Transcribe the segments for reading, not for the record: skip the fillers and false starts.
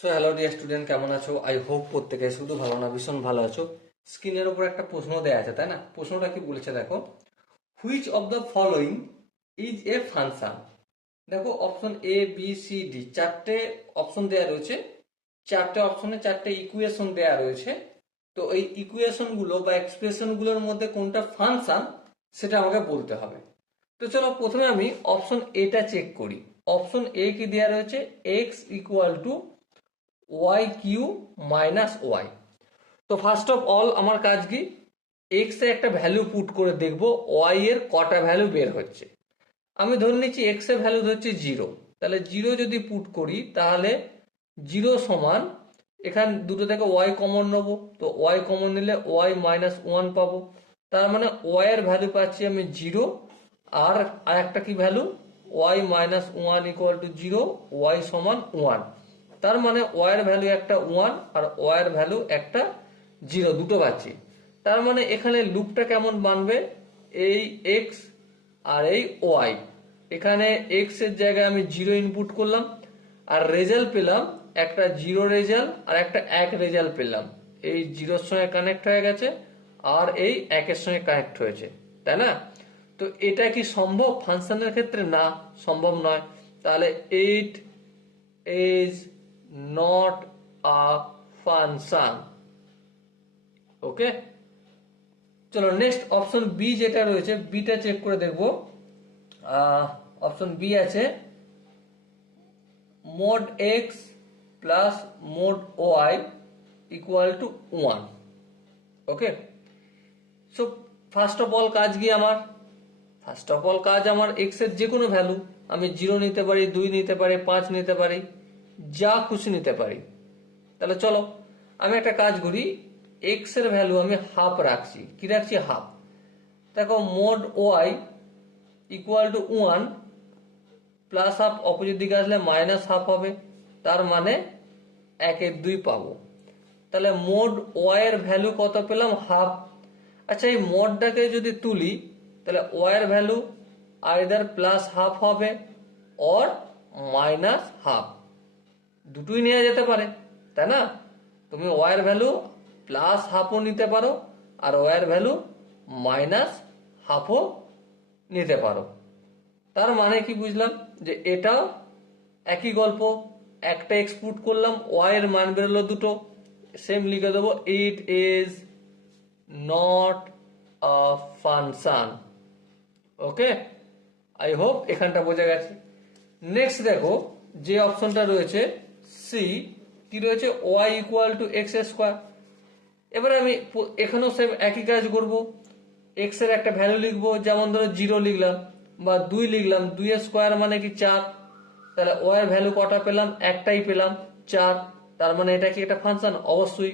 So hello dear student, কেমন আছো? I hope প্রত্যেকে শুধু ভালো না, ভীষণ ভালো আছো। স্ক্রিনের উপর একটা প্রশ্ন দেয়া আছে, তাই না? প্রশ্নটা কি বলেছে দেখো, which of the following is a function. দেখো option A B C D চারটে অপশন দেয়া রয়েছে। চারটে অপশনে চারটে ইকুয়েশন দেয়া রয়েছে। তো এই ইকুয়েশন গুলো বা এক্সপ্রেশন গুলোর মধ্যে কোনটা ফাংশন সেটা আমাকে বলতে হবে। তো চলো প্রথমে আমি অপশন এটা চেক করি। অপশন এ কি দেয়া রয়েছে, x equal to y q minus y. তো ফার্স্ট অফ অল আমার কাজ কি, এক্স এ একটা ভ্যালু পুট করে দেখবো ওয়াই এর কটা ভ্যালু বের হচ্ছে। আমি ধরে নিচ্ছি এক্স এর ভ্যালু হচ্ছে জিরো, তাহলে জিরো যদি পুট করি তাহলে জিরো সমান, এখানে দুটো থেকে ওয়াই কমন নেবো, তো ওয়াই কমন নিলে ওয়াই মাইনাস ওয়ান পাবো। তার মানে ওয়াই এর ভ্যালু পাচ্ছি আমি জিরো, আর একটা কি value, y minus one equal to zero, y সমান ওয়ান। তার মানে ওয়াই এর ভ্যালু একটা ওয়ান আর ওয়াই এর ভ্যালু একটা জিরো, দুটো পাচ্ছি। তার মানে এখানে লুপটা কেমন বানবে, এই এক্স আর এই ওয়াই, এখানে এক্স এর জায়গায় আমি জিরো ইনপুট করলাম আর রেজাল্ট পেলাম একটা জিরো রেজাল্ট আর একটা এক রেজাল্ট পেলাম। এই জিরোর সঙ্গে কানেক্ট হয়ে গেছে আর এই একের সঙ্গে কানেক্ট হয়েছে, তাই না? তো এটা কি সম্ভব ফাংশনের ক্ষেত্রে? না, সম্ভব নয়। তাহলে it is not a function. Okay, চলো নেক্সট অপশন বি যেটা রয়েছে, বিটা চেক করে দেখবো। অপশন বি আছে mod x plus mod y equal to one. Okay, so first of all কাজ কি আমার, ফার্স্ট অফ অল কাজ আমার এক্স এর যে কোনো ভ্যালু, আমি জিরো নিতে পারি, দুই নিতে পারি, পাঁচ নিতে পারি, যা খুশি নিতে পারি। তাহলে চলো আমি একটা কাজ করি, এক্স এর ভ্যালু আমি হাফ রাখছি। কি রাখছি? হাফ। দেখো mod y equal to one, plus half opposite দিকে আসলে মাইনাস হাফ হবে, তার মানে একের দুই পাবো। তাহলে মোড ওয়াই এর ভ্যালু কত পেলাম? হাফ। আচ্ছা, এই মোডটাকে যদি তুলি তাহলে ওয়াই এর ভ্যালু আইদার প্লাস হাফ হবে অর মাইনাস হাফ, দুটোই নেওয়া যেতে পারে, তাই না? তুমি ওয়াই এর ভ্যালু প্লাস হাফও নিতে পারো আর ওয়াই এর ভ্যালু মাইনাস হাফও নিতে পারো। তার মানে কি বুঝলাম, যে এটাও একই গল্প, একটা এক্সপুট করলাম, ওয়াই এর মান বেরোলো দুটো, সেম লিখে দেবো, ইট is not a function. Okay, I hope এখানটা বোঝা গেছে। নেক্সট দেখো যে অপশনটা রয়েছে সি, কি রয়েছে, y equal to x square. এবার আমি এখানেও সেম একই কাজ করব, এক্স এর একটা ভ্যালু লিখবো, যেমন ধরো জিরো লিখলাম বা দুই লিখলাম, দুই এর স্কোয়ার মানে কি চার। তাহলে ওয়াই এর ভ্যালু কটা পেলাম? একটাই পেলাম, চার। তার মানে এটা কি একটা ফাংশন? অবশ্যই,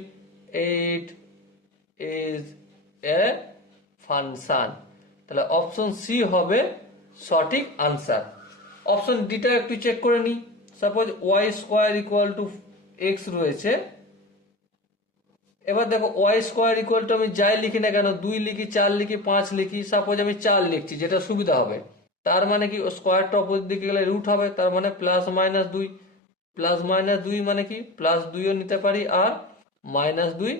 ইট ইজ এ ফাংশন। তাহলে অপশন সি হবে সঠিক আনসার। অপশন ডিটা একটু চেক করে নিই। Suppose y square equal to x রয়েছে। এবার দেখো ওয়াই স্কোয়ার ইকুয়াল টু আমি যাই লিখি না কেন, দুই লিখি, চার লিখি, পাঁচ লিখি, সাপোজ আমি চার লিখছি যেটা সুবিধা হবে। তার মানে কি স্কোয়ারটা অপোজিট দিকে গেলে রুট হবে, তার মানে প্লাস মাইনাস দুই। প্লাস মাইনাস দুই মানে কি, প্লাস দুইও নিতে পারি আর মাইনাস দুই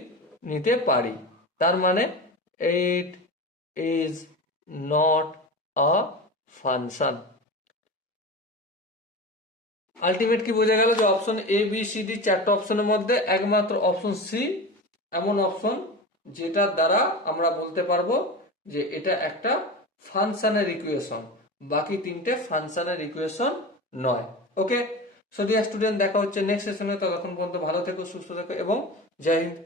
নিতে পারি। তার মানে it is not a function. Ultimate কি বোঝা গেল, যে option A B C D চারটা অপশনের মধ্যে একমাত্র অপশন সি এমন অপশন যেটার দ্বারা আমরা বলতে পারবো যে এটা একটা ফাংশনের ইকুয়েশন, বাকি তিনটে ফাংশনের ইকুয়েশন নয়। ওকে, সো ডিয়ার স্টুডেন্ট, দেখা হচ্ছে নেক্সট সেশনে। ততক্ষণ পর্যন্ত ভালো থেকো, সুস্থ থেকো এবং জয় হিন্দ।